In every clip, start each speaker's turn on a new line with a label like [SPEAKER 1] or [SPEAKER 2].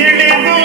[SPEAKER 1] ಇಳಿದು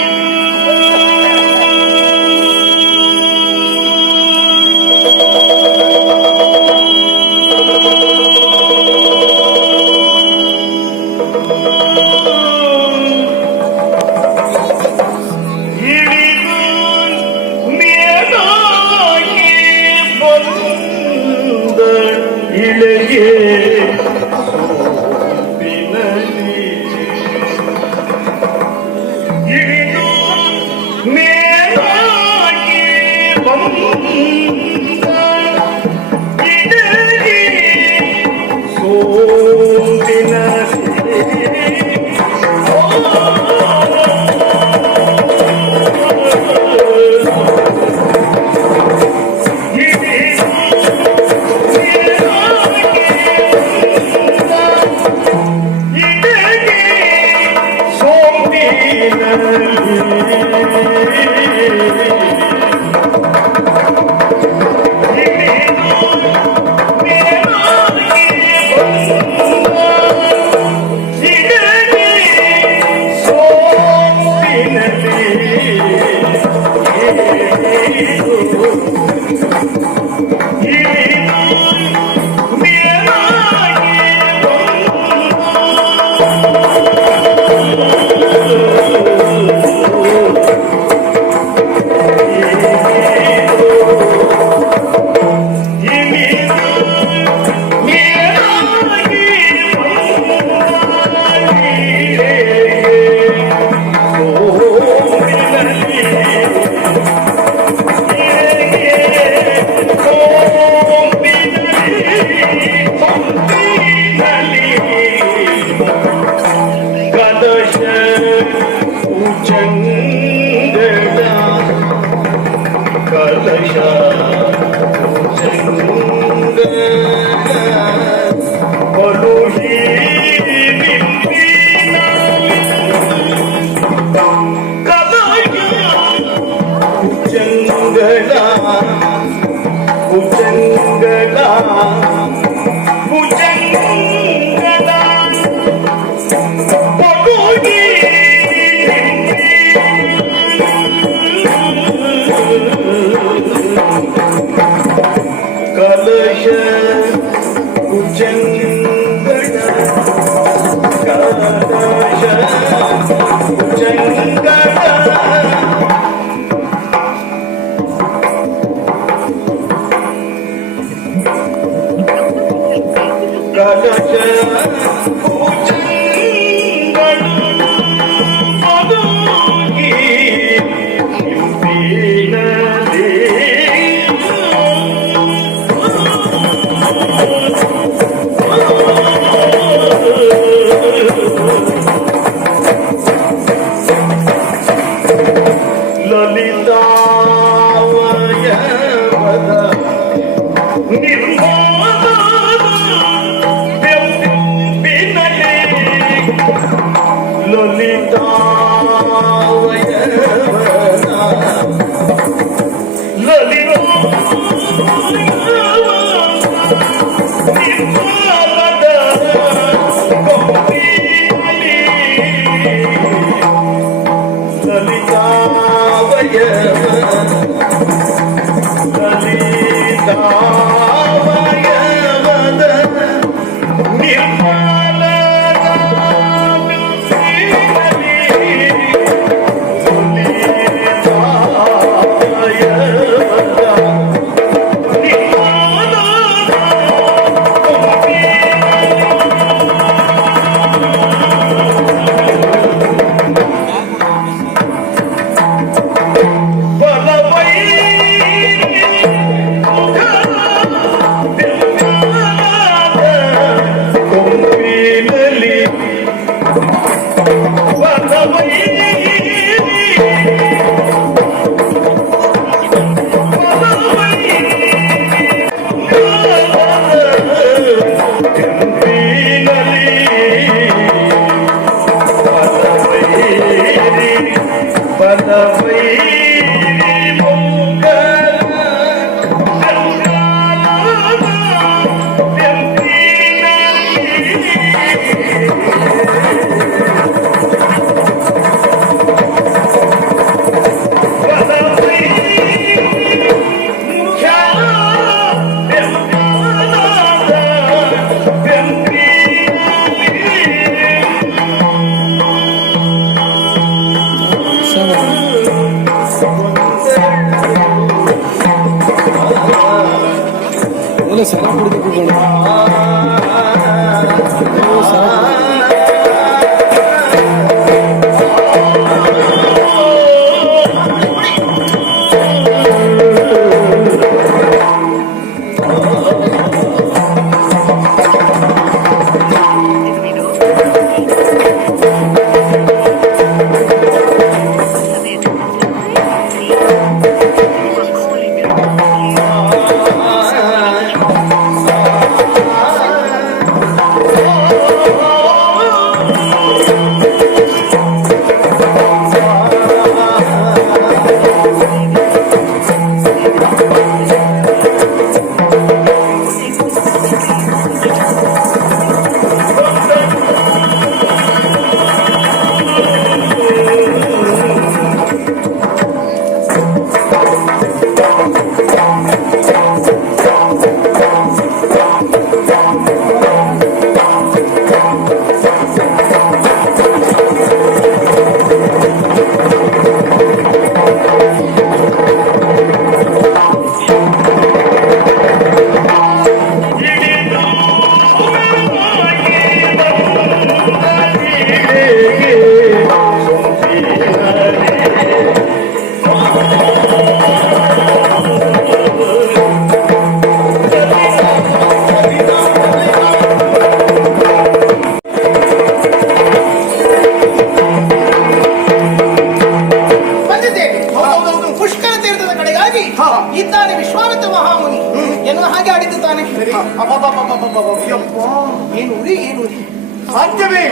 [SPEAKER 2] ಸಾಧ್ಯವೇ?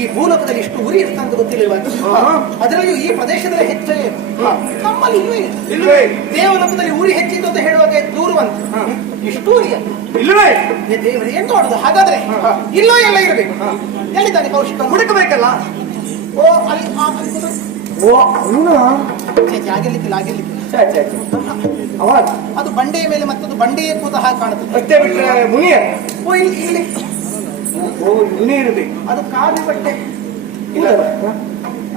[SPEAKER 3] ಈ ಭೂಲೋಕದಲ್ಲಿ ಎಷ್ಟು ಉರಿ ಇರ್ತಂತ ಗೊತ್ತಿಲ್ಲ ಅದರಲ್ಲಿ ಈ ಪ್ರದೇಶದಲ್ಲಿ ಹೆಚ್ಚೇ? ನಮ್ಮಲ್ಲಿ ಇಲ್ವೇ? ದೇವಲೋಕದಲ್ಲಿ ಉರಿ ಹೆಚ್ಚಿತ್ತು ಅಂತ ಹೇಳುವಾಗ ದೂರವಂತ ಇಷ್ಟು ಉರಿ ಇಲ್ಲವೇ ದೇವರು ಏನ್ ಮಾಡುದು? ಹಾಗಾದ್ರೆ ಇಲ್ಲೋ ಎಲ್ಲ ಇರಬೇಕು. ಎಲ್ಲಿದ್ದಾನೆ ಕೌಶಿಕ
[SPEAKER 2] ಹುಡುಕಬೇಕಲ್ಲ?
[SPEAKER 3] ಓ ಅಲ್ಲಿ.
[SPEAKER 2] ಓ
[SPEAKER 3] ಆಗಿರ್ಲಿಕ್ಕಿಲ್ಲ ಆಗಿರ್ಲಿಕ್ಕಿಲ್ಲ. ಅದು ಬಂಡೆಯ ಮೇಲೆ ಮತ್ತದು ಬಂಡೆಯ ಕೂತ ಹಾಗೆ
[SPEAKER 2] ಕಾಣುತ್ತೆ. ಮುನಿಯ
[SPEAKER 3] ಓ ಇಲ್ಲಿ ಇಲ್ಲಿ.
[SPEAKER 2] ಓ ಇವನೇ ಇರಬೇಕು
[SPEAKER 3] ಅದು ಕಾವಿ ಬಟ್ಟೆ.
[SPEAKER 2] ಇಲ್ಲ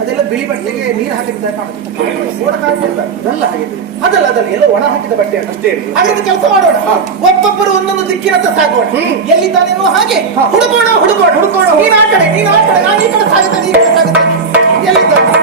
[SPEAKER 3] ಅದೆಲ್ಲ ಬಿಳಿ ಬಟ್ಟೆಗೆ ನೀರು ಹಾಕಿದ ಅಲ್ಲ.
[SPEAKER 2] ಅದಲ್ಲ ಹಾಗೆ.
[SPEAKER 3] ಅದಲ್ಲ ಅದಲ್ಲ ಎಲ್ಲ ಒಣ ಹಾಕಿದ ಬಟ್ಟೆ
[SPEAKER 2] ಅಷ್ಟೇ.
[SPEAKER 3] ಹಾಗಾದ್ರೆ ಕೆಲಸ ಮಾಡೋಣ. ಒಬ್ಬೊಬ್ಬರು ಒಂದೊಂದು ದಿಕ್ಕಿನತ್ತ ಸಾಗೋಣ. ಎಲ್ಲಿದ್ದಾನೇನೋ ಹಾಗೆ. ಹುಡುಕೋಣ ಹುಡುಕೋಣ. ಹುಡುಕೋಣ. ನೀನ್ ಆ ಕಡೆ ನೀನ್ ಆ ಕಡೆ. ನಾನು ಈ ಕಡೆ ಸಾಗುತ್ತೆ ಈ ಕಡೆ ಸಾಗುತ್ತೇನೆ ಎಲ್ಲಿದ್ದಾನೆ?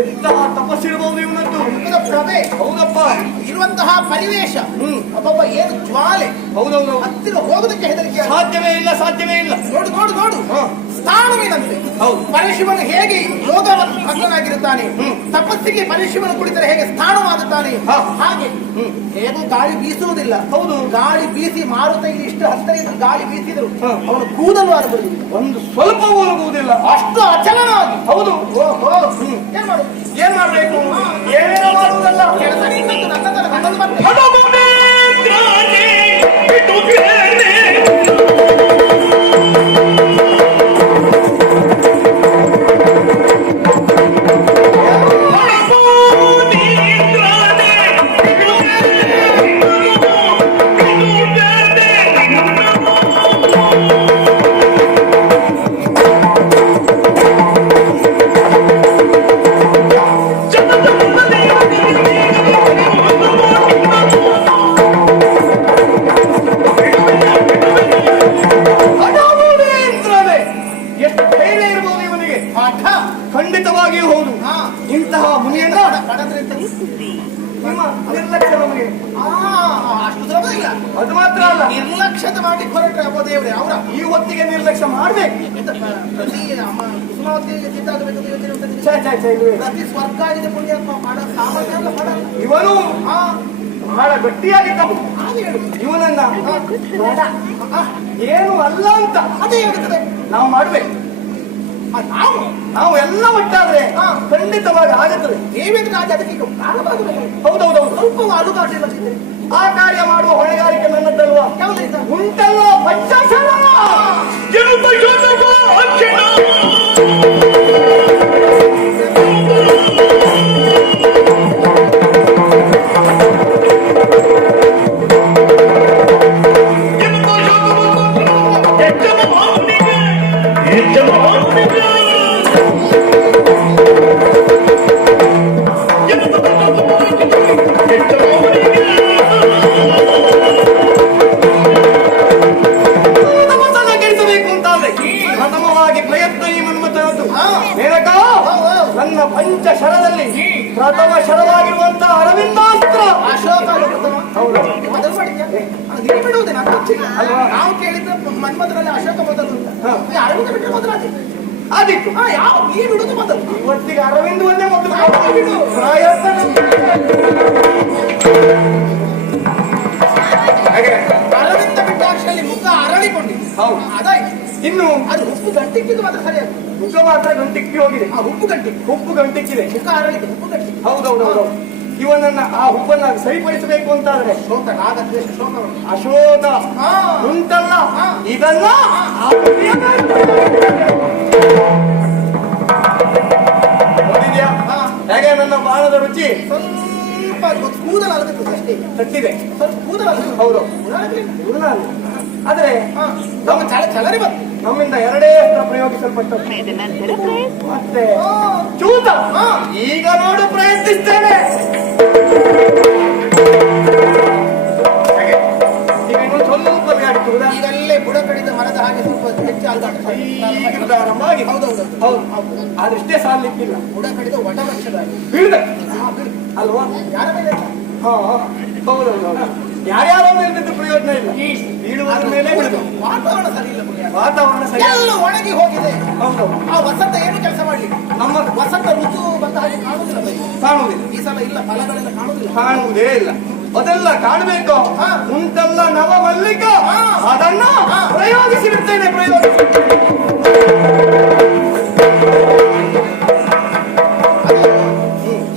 [SPEAKER 2] ಎಂತಹ ತಪಸ್ಸಿರಬಹುದು ಇವನದ್ದು?
[SPEAKER 3] ಪ್ರಭೆ
[SPEAKER 2] ಹೌದಪ್ಪ.
[SPEAKER 3] ಇರುವಂತಹ ಪರಿವೇಶ.
[SPEAKER 2] ಹ್ಮ್.
[SPEAKER 3] ಅಬ್ಬಬ್ಬ ಏನು ಜ್ವಾಲೆ.
[SPEAKER 2] ಹೌದೌದು.
[SPEAKER 3] ಹತ್ತಿರ ಹೋಗೋದಕ್ಕೆ ಹೆದರಿಕೆ
[SPEAKER 2] ಸಾಧ್ಯವೇ ಇಲ್ಲ ಸಾಧ್ಯವೇ ಇಲ್ಲ.
[SPEAKER 3] ನೋಡು ನೋಡು ನೋಡು.
[SPEAKER 2] ಹೌದು.
[SPEAKER 3] ಪರಶಿವನು ಹೇಗೆ ಯೋಗ ಭಗ್ನಾಗಿರುತ್ತಾನೆ ತಪಸ್ಸಿಗೆ ಪರಶಿವನು ಕುಳಿತರೆ ಹೇಗೆ ಸ್ಥಾನವಾಗುತ್ತಾನೆ?
[SPEAKER 2] ಹಾ.
[SPEAKER 3] ಹಾಗೆ. ಹೇಗೂ ಗಾಳಿ ಬೀಸುವುದಿಲ್ಲ.
[SPEAKER 2] ಹೌದು.
[SPEAKER 3] ಗಾಳಿ ಬೀಸಿ ಮಾರುತ ಇಲ್ಲಿ ಇಷ್ಟು ಹತ್ತರಿಂದ ಗಾಳಿ ಬೀಸಿದ್ರು. ಅವನು ಕೂದಲು ಆರಬಹುದು
[SPEAKER 2] ಒಂದು ಸ್ವಲ್ಪ ಹೋಗುವುದಿಲ್ಲ
[SPEAKER 3] ಅಷ್ಟು ಅಚಲನವಾಗಿ
[SPEAKER 2] ಹೌದು.
[SPEAKER 3] ಓಹೋ ಏನ್ ಮಾಡು
[SPEAKER 2] ಏನ್ ಮಾಡ್ಬೇಕು? ಏನೇನೋ ಮಾಡುವುದಲ್ಲ
[SPEAKER 3] ಕೆಲಸ ನನ್ನ ನನ್ನದಲ್ಲ ಪ್ರತಿ ಸ್ವರ್ಗ ಆಗಿದೆ ಪುಣ್ಯಾತ್ಮ ಮಾಡೋ ಸಾಮಾನ್ಯ ಅಲ್ಲ ಮಾಡಲ್ಲ
[SPEAKER 2] ಇವನು
[SPEAKER 3] ಹಾ
[SPEAKER 2] ಬಹಳ ಗಟ್ಟಿಯಾಗಿದ್ದ ಇವನನ್ನ ಏನು ಅಲ್ಲ ಅಂತ
[SPEAKER 3] ಅದೇ ಹೇಳ್ತದೆ.
[SPEAKER 2] ನಾವು ಮಾಡ್ಬೇಕು.
[SPEAKER 3] ನಾವು?
[SPEAKER 2] ನಾವು ಎಲ್ಲ ಒಟ್ಟಾದ್ರೆ
[SPEAKER 3] ಹಾ.
[SPEAKER 2] ಖಂಡಿತವಾಗಿ ಆಗುತ್ತದೆ.
[SPEAKER 3] ದೇವೇಂದ್ರ ರಾಜ ಅದಕ್ಕೆ?
[SPEAKER 2] ಹೌದೌದೌದು.
[SPEAKER 3] ಸ್ವಲ್ಪ ಚಿಂತೆ.
[SPEAKER 2] ಆ ಕಾರ್ಯ ಮಾಡುವ ಹೊಣೆಗಾರಿಕೆ
[SPEAKER 3] ನನ್ನದ್ದಲ್ವಾ
[SPEAKER 2] ಉಂಟಲ್ಲ ಪಂಚಾಕ್ಷರ
[SPEAKER 3] ಮೊದಲು ನಾವು
[SPEAKER 2] ಪ್ರಯತ್ನ ಹಾಗೆ
[SPEAKER 3] ಅರವಿಂದ ಬಿಟ್ಟ ಮುಖ ಅರಳಿಕೊಂಡಿದೆ.
[SPEAKER 2] ಹೌದು.
[SPEAKER 3] ಅದಾಯ್ತು.
[SPEAKER 2] ಇನ್ನು
[SPEAKER 3] ಅದು ಉಪ್ಪು ಗಂಟಿಕ್ಕಿದ್ದು ಮಾತ್ರ ಸರಿಯಾಗಿ
[SPEAKER 2] ಮುಖ ಮಾತ್ರ ಗಂಟಿಕ್ಕಿ ಹೋಗಿದೆ.
[SPEAKER 3] ಆ ಉಪ್ಪು ಗಂಟಿ
[SPEAKER 2] ಉಪ್ಪು ಗಂಟಿಕ್ಕಿದೆ.
[SPEAKER 3] ಮುಖ ಅರಳಿದೆ ಉಪ್ಪು ಗಂಟಿ
[SPEAKER 2] ಹೌದೌದೌದು. ಇವನನ್ನ ಆ ಹುಬ್ಬನ್ನ ಸರಿಪಡಿಸಬೇಕು ಅಂತಾದ್ರೆ
[SPEAKER 3] ಶೋಕ ರಾಗ ದ್ವೇಷ ಶೋಕವನ್ನು
[SPEAKER 2] ಅಶೋಕ. ಉಂಟಲ್ಲ. ಇದನ್ನ ಹೇಗೆ ನನ್ನ ಬಾಣದ ರುಚಿ?
[SPEAKER 3] ಸ್ವಲ್ಪ ಕೂದಲ ಅಷ್ಟೇ.
[SPEAKER 2] ತಟ್ಟಿದೆ.
[SPEAKER 3] ಸ್ವಲ್ಪ ಕೂದಲು ಅಲಗುತ್ತದೆ.
[SPEAKER 2] ಹೌದು. ಅಲ್ಲ. ಆದ್ರೆ
[SPEAKER 3] ಹಾ, ನಮ್ಮ ಚಳ ಚಳರಿ ಬಂತು
[SPEAKER 2] ನಮ್ಮಿಂದ ಎರಡೇ ಅಸ್ತ್ರ
[SPEAKER 4] ಪ್ರಯೋಗಿಸಲ್ಪಟ್ಟು
[SPEAKER 2] ಮತ್ತೆ ಚೂತ. ಈಗ ನೋಡು ಪ್ರಯತ್ನಿಸ್ತೇನೆ.
[SPEAKER 3] ಹೌದೌದು
[SPEAKER 2] ಹೌದು ಆದ್ರೆ ಇಷ್ಟೇ ಸಾಲಿಕ್ಕಿಲ್ಲ
[SPEAKER 3] ಬುಡ ಕಡಿದ ವಟ ಹಾಗೆ. ಹಾ,
[SPEAKER 2] ಅಲ್ವಾ?
[SPEAKER 3] ಯಾರ ಮೇಲೆ
[SPEAKER 2] ಹಾ ಹೌದೌದು ಯಾರ್ಯಾರೋ ಮೇಲೆ ಬಿದ್ದು ಪ್ರಯೋಜನ ಇಲ್ಲ. ಬೀಳುವುದ್ರ ಮೇಲೆ
[SPEAKER 3] ವಾತಾವರಣ ಸರಿ ಇಲ್ಲ
[SPEAKER 2] ವಾತಾವರಣ ಸರಿ
[SPEAKER 3] ಎಲ್ಲ ಒಣಗಿ ಹೋಗಿದೆ.
[SPEAKER 2] ಹೌದು
[SPEAKER 3] ಆ ವಸಂತ ಏನು ಕೆಲಸ ಮಾಡಲಿ
[SPEAKER 2] ನಮ್ಮ
[SPEAKER 3] ವಸಂತ ಋತು ಬಂದ ಹಾಗೆ ಕಾಣುದಿಲ್ಲ ಬೈ.
[SPEAKER 2] ಕಾಣುವುದಿಲ್ಲ.
[SPEAKER 3] ಈ ಸಲ ಇಲ್ಲ ಫಲಗಳೆಲ್ಲ ಕಾಣುದಿಲ್ಲ
[SPEAKER 2] ಕಾಣುವುದೇ ಇಲ್ಲ. ಅದೆಲ್ಲ ಕಾಣಬೇಕು. ಉಂಟಲ್ಲ ನವ ಮಲ್ಲಿಕ. ಅದನ್ನ. ಪ್ರಯೋಗಿಸಿರುತ್ತೇನೆ ಪ್ರಯೋಗಿಸಿರುತ್ತೇನೆ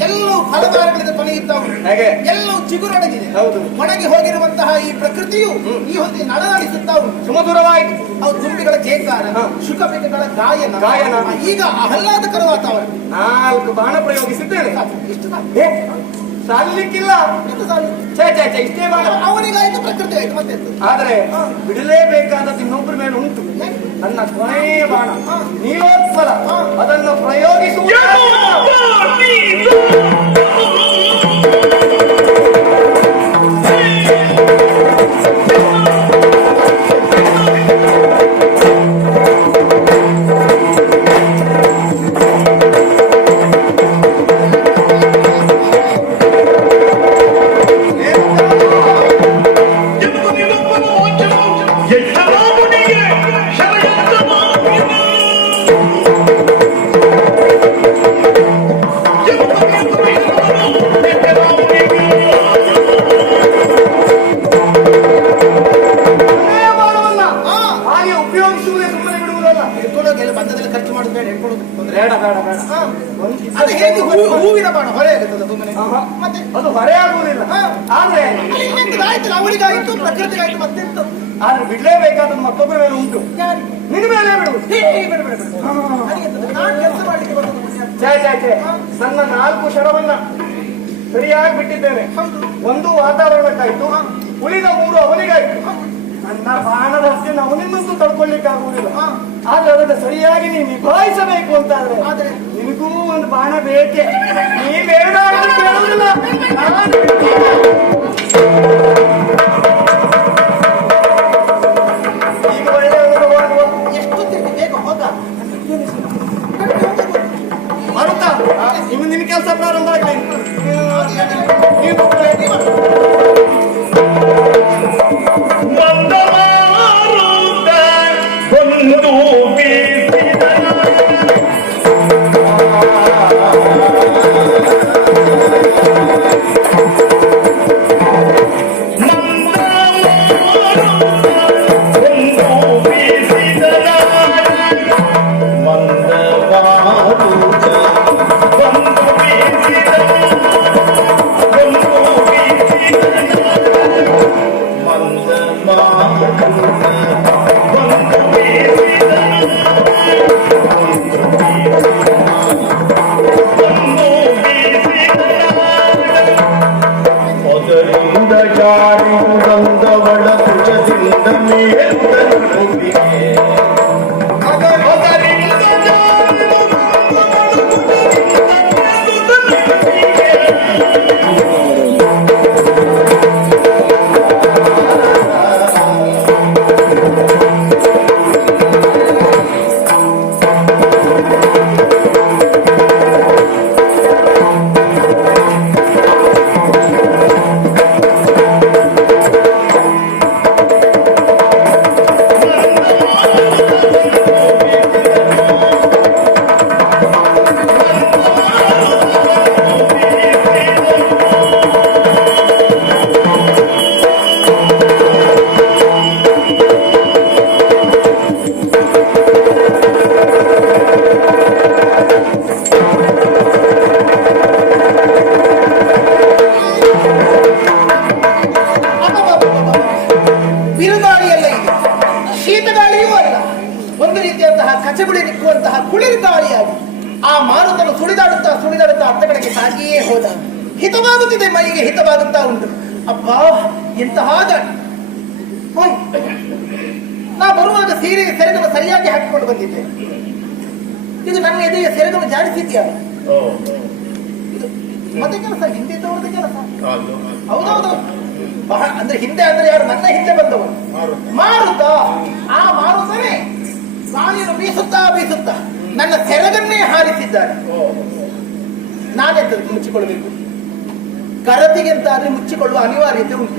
[SPEAKER 3] ಎಲ್ಲವೂ ಫಲದಾರಗಳಿಂದ ತೊನೆಯುತ್ತಾವು
[SPEAKER 2] ಹೇಗೆ
[SPEAKER 3] ಎಲ್ಲವೂ ಚಿಗುರೊಣಗಿದೆ
[SPEAKER 2] ಹೌದು.
[SPEAKER 3] ಒಣಗಿ ಹೋಗಿರುವಂತಹ ಈ ಪ್ರಕೃತಿಯು ಈ ಹೊತ್ತಿಗೆ ನಳನಾಡಿಸುತ್ತಾವು
[SPEAKER 2] ಸುಮಧುರವಾಗಿ
[SPEAKER 3] ಅವು ತುಂಬಿಗಳ ಜೇಕಾರ. ಶುಕಪೇಟಗಳ ಗಾಯನ
[SPEAKER 2] ಗಾಯನ.
[SPEAKER 3] ಈಗ ಆಹ್ಲಾದಕರ ವಾತಾವರಣ
[SPEAKER 2] ನಾಲ್ಕು ಬಾಣ ಪ್ರಯೋಗಿಸಿದ್ದೇನೆ
[SPEAKER 3] ಇಷ್ಟು ಸಾಕು.
[SPEAKER 2] ಛೇ ಛೇ ಛೇ ಇಷ್ಟೇ
[SPEAKER 3] ಅವನಿಗಾಯ್ತು ಪ್ರಕೃತಿ ಆಯ್ತು ಮತ್ತೆ?
[SPEAKER 2] ಆದ್ರೆ ಬಿಡಲೇಬೇಕಾದದ್ದು ಇನ್ನೊಬ್ಬರ ಮೇಲೆ ಉಂಟು. ನನ್ನ ಕೊನೆಯ ಬಾಣ. ನೀಲೋತ್ಪಲ ಅದನ್ನು ಪ್ರಯೋಗಿಸುವ ಸುಮ್ಮನೆ
[SPEAKER 3] ಮತ್ತೆ
[SPEAKER 2] ಅದು ಹೊರೆ ಆಗುವುದಿಲ್ಲ. ಆದ್ರೆ
[SPEAKER 3] ಆಯ್ತಲ್ಲ ಅವಳಿಗಾಯ್ತು ಪ್ರಕೃತಿಗಾಯ್ತು ಮತ್ತೆಂತ?
[SPEAKER 2] ಆದ್ರೆ ಬಿಡ್ಲೇಬೇಕಾದ ಮತ್ತೊಬ್ಬರ ಮೇಲೆ ಉಂಟು? ನಿನ್ನ ಮೇಲೆ ಬಿಡು?
[SPEAKER 3] ನಾನು ಕೆಲಸ ಮಾಡ್ಲಿಕ್ಕೆ ಬಂದದ್ದು
[SPEAKER 2] ನನ್ನ ನಾಲ್ಕು ಶರವನ್ನ ಸರಿಯಾಗಿ ಬಿಟ್ಟಿದ್ದೇನೆ. ಒಂದು ವಾತಾವರಣಕ್ಕಾಯ್ತು. ಉಳಿದ ಮೂರು ಅವನಿಗಾಯ್ತು. ನನ್ನ ಬಾಣದ ನಾವು ಅವನಿನ್ನೊಂದು ತಡ್ಕೊಳ್ಳಿಕ್ಕೆ ಆಗುವುದಿಲ್ಲ. ಆದ್ರೆ ಅದನ್ನು ಸರಿಯಾಗಿ ನೀನು ನಿಭಾಯಿಸಬೇಕು ಅಂತ
[SPEAKER 3] ಆದ್ರೆ?
[SPEAKER 2] ನಿನಗೂ ಒಂದು ಬಾಣ ಬೇಕೆ ನೀ ಬೇಡ ಅಂತ ಕೇಳುವುದಿಲ್ಲ
[SPEAKER 3] ಮೈಗೆ ಹಿತವಾಗುತ್ತಾ ಉಂಟು. ಅಪ್ಪ ಎಂತಹ ನಾ ಬರುವಾಗ ಸೀರೆಗೆ ಸೆರೆಗಳು ಸರಿಯಾಗಿ ಹಾಕಿಕೊಂಡು ಬಂದಿದ್ದೆ. ಇದು ನನ್ನ ಎದೆಯ
[SPEAKER 1] ಸೆರೆಗಳು
[SPEAKER 3] ಇದು ಮತ್ತೆ ಕೆಲಸ ಹಿಂದೆ ತೋರದ ಕೆಲಸ. ಹೌದೌದು. ಬಹಳ ಅಂದ್ರೆ ಹಿಂದೆ ಅಂದ್ರೆ ಯಾರು? ನನ್ನ ಹಿಂದೆ ಬಂದವರು
[SPEAKER 1] ಮಾರುತ.
[SPEAKER 3] ಆ ಮಾರುತನೇ ಸಾಲಿನು ಬೀಸುತ್ತಾ ಬೀಸುತ್ತಾ ನನ್ನ ಸೆರಗನ್ನೇ ಹಾರಿಸಿದ್ದಾರೆ.
[SPEAKER 1] ನಾನೇ
[SPEAKER 3] ನಾನೆಂತದಕ್ಕೆ ಮುಚ್ಚಿಕೊಳ್ಳಬೇಕು ಅಂತಾದ್ರೆ ಮುಚ್ಚಿಕೊಳ್ಳುವ ಅನಿವಾರ್ಯತೆ ಉಂಟು.